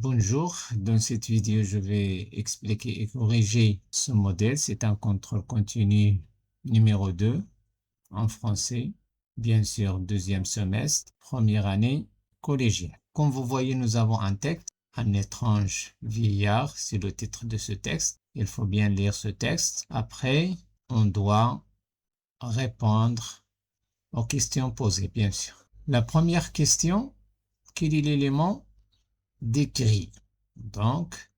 Bonjour, dans cette vidéo, je vais expliquer et corriger ce modèle. C'est un contrôle continu numéro 2 en français, bien sûr, deuxième semestre, première année collégiale. Comme vous voyez, nous avons un texte, un étrange vieillard, c'est le titre de ce texte. Il faut bien lire ce texte. Après, on doit répondre aux questions posées, bien sûr. La première question, quel est l'élément décrit? Donc,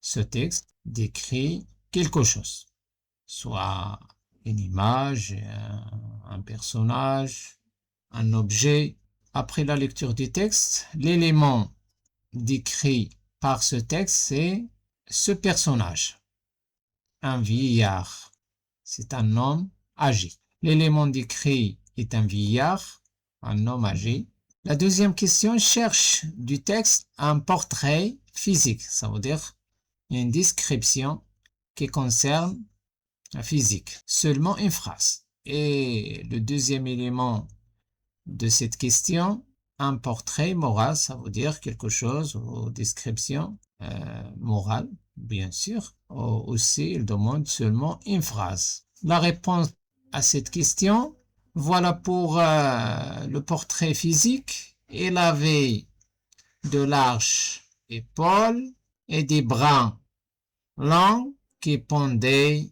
ce texte décrit quelque chose, soit une image, un personnage, un objet. Après la lecture du texte, l'élément décrit par ce texte, c'est ce personnage, un vieillard. C'est un homme âgé. L'élément décrit est un vieillard, un homme âgé. La deuxième question cherche du texte un portrait physique, ça veut dire une description qui concerne la physique, seulement une phrase. Et le deuxième élément de cette question, un portrait moral, ça veut dire quelque chose, ou description morale, bien sûr. Aussi, il demande seulement une phrase. La réponse à cette question, voilà pour le portrait physique. Il avait de larges épaules et des bras longs qui pendaient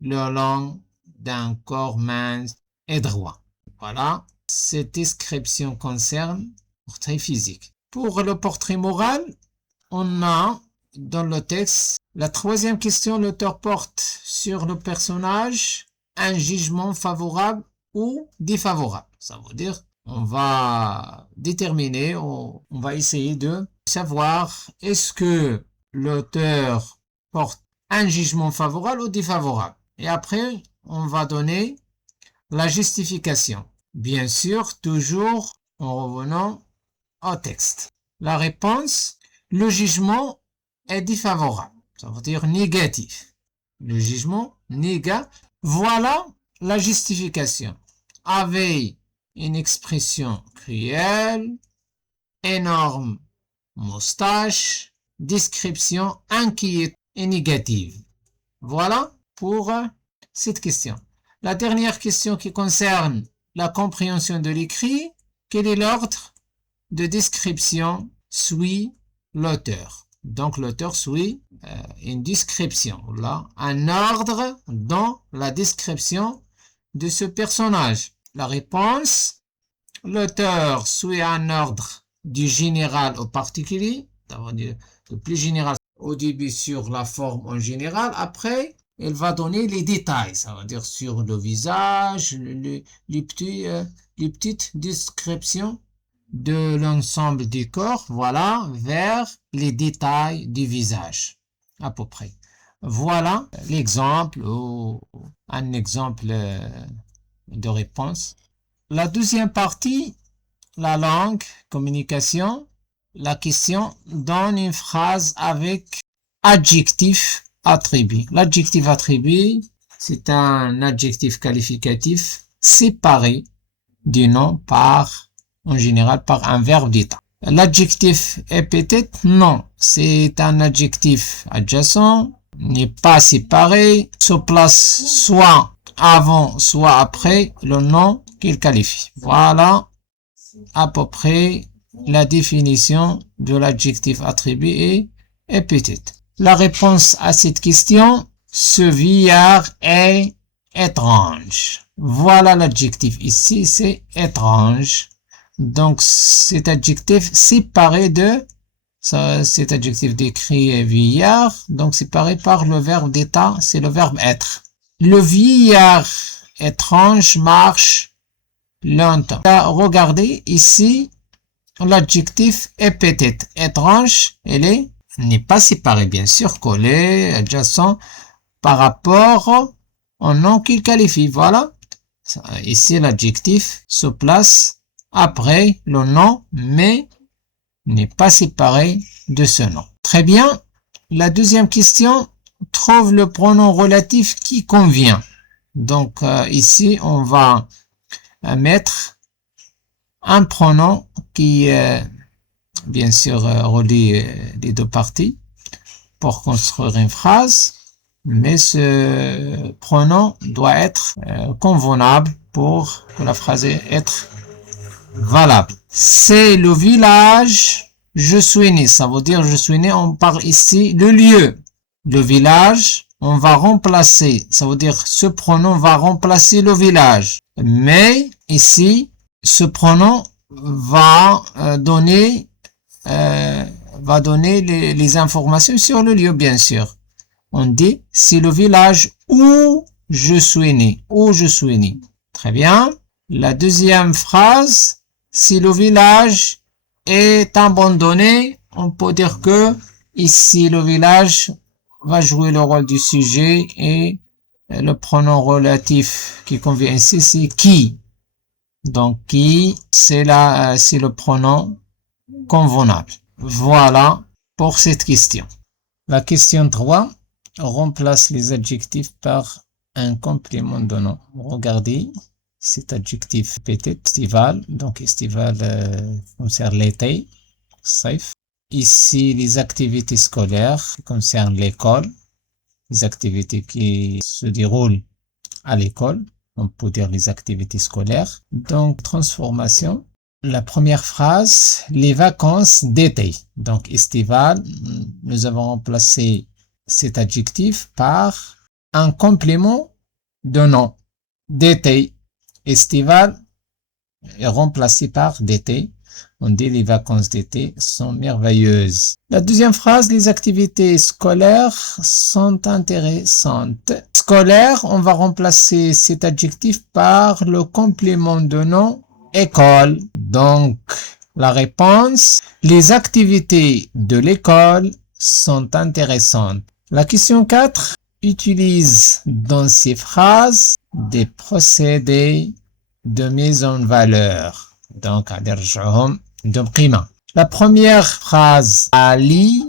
le long d'un corps mince et droit. Voilà, cette description concerne le portrait physique. Pour le portrait moral, on a dans le texte la troisième question, l'auteur porte sur le personnage un jugement favorable ou défavorable. Ça veut dire on va déterminer, on va essayer de savoir est-ce que l'auteur porte un jugement favorable ou défavorable. Et après, on va donner la justification. Bien sûr, toujours en revenant au texte. La réponse, le jugement est défavorable. Ça veut dire négatif. Le jugement négatif. Voilà la justification. Avec une expression cruelle, énorme moustache, description inquiète et négative. Voilà pour cette question. La dernière question qui concerne la compréhension de l'écrit, quel est l'ordre de description suit l'auteur? Donc l'auteur suit une description, là, un ordre dans la description de ce personnage. La réponse, l'auteur suit un ordre du général au particulier, le plus général au début sur la forme en général, après elle va donner les détails, ça veut dire sur le visage, les petites descriptions de l'ensemble du corps, voilà, vers les détails du visage, à peu près. Voilà l'exemple ou un exemple de réponse. La deuxième partie, la langue, communication, la question donne une phrase avec adjectif attribué. L'adjectif attribué, c'est un adjectif qualificatif séparé du nom en général par un verbe d'état. L'adjectif épithète, non, c'est un adjectif adjacent, n'est pas séparé, se place soit avant, soit après le nom qu'il qualifie. Voilà à peu près la définition de l'adjectif attribué et épithète. La réponse à cette question, ce vieillard est étrange. Voilà l'adjectif ici, c'est étrange. Donc cet adjectif séparé de cet adjectif décrit vieillard, donc séparé par le verbe d'état, c'est le verbe être. Le vieillard étrange marche longtemps. Regardez ici l'adjectif épithète étrange, elle n'est pas séparée, bien sûr, collée, adjacent par rapport au nom qu'il qualifie. Voilà. Ici, l'adjectif se place après le nom, mais n'est pas séparé de ce nom. Très bien. La deuxième question, trouve le pronom relatif qui convient. Donc, ici, on va mettre un pronom qui bien sûr, relie les deux parties pour construire une phrase, mais ce pronom doit être convenable pour que la phrase être valable. C'est le village, je suis né. Ça veut dire je suis né, on parle ici le lieu. Le village, on va remplacer, ça veut dire ce pronom va remplacer le village. Mais ici, ce pronom va donner les informations sur le lieu, bien sûr. On dit c'est le village où je suis né. Où je suis né. Très bien. La deuxième phrase, si le village est abandonné, on peut dire que ici le village va jouer le rôle du sujet et le pronom relatif qui convient ici, c'est qui. Donc qui, c'est le pronom convenable. Voilà pour cette question. La question 3, remplace les adjectifs par un complément de nom. Regardez, cet adjectif répété, estival, donc estival concerne l'été, safe. Ici, les activités scolaires concernent l'école, les activités qui se déroulent à l'école, on peut dire les activités scolaires. Donc, transformation. La première phrase, les vacances d'été. Donc, estival, nous avons remplacé cet adjectif par un complément de nom. D'été. Estival est remplacé par d'été. On dit les vacances d'été sont merveilleuses. La deuxième phrase, les activités scolaires sont intéressantes. Scolaire, on va remplacer cet adjectif par le complément de nom école. Donc, la réponse, les activités de l'école sont intéressantes. La question 4, utilise dans ces phrases des procédés de mise en valeur. Donc, de prima. La première phrase, Ali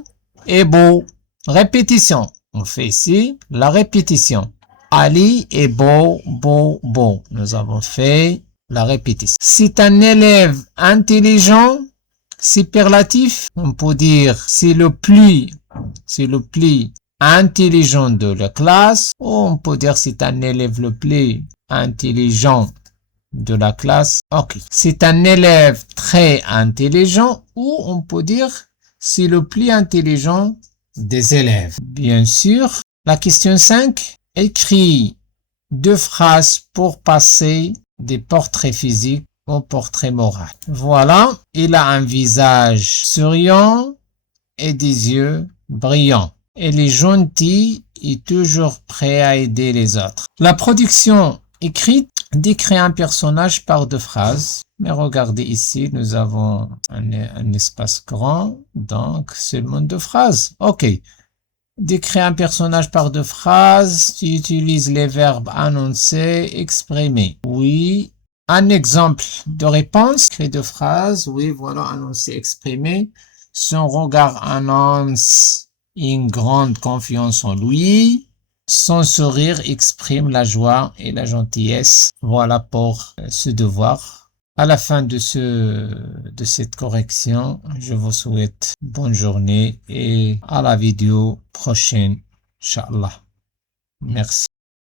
est beau. Répétition. On fait ici la répétition. Ali est beau, beau, beau. Nous avons fait la répétition. C'est un élève intelligent, superlatif. On peut dire c'est le plus intelligent de la classe. Ou on peut dire c'est un élève le plus intelligent de la classe. Ok. C'est un élève très intelligent ou on peut dire c'est le plus intelligent des élèves. Bien sûr. La question 5. Écris 2 phrases pour passer des portraits physiques au portrait moral. Voilà. Il a un visage souriant et des yeux brillants. Il est gentil et toujours prêt à aider les autres. La production écrite décrit un personnage par 2 phrases. Mais regardez ici, nous avons un espace grand, donc seulement 2 phrases. Ok. Décrit un personnage par 2 phrases. Tu utilises les verbes annoncer, exprimer. Oui. Un exemple de réponse. Écrit 2 phrases. Oui, voilà, annoncer, exprimer. Son regard annonce une grande confiance en lui. Son sourire exprime la joie et la gentillesse. Voilà pour ce devoir. À la fin de cette correction, je vous souhaite bonne journée et à la vidéo prochaine, Inch'Allah. Merci.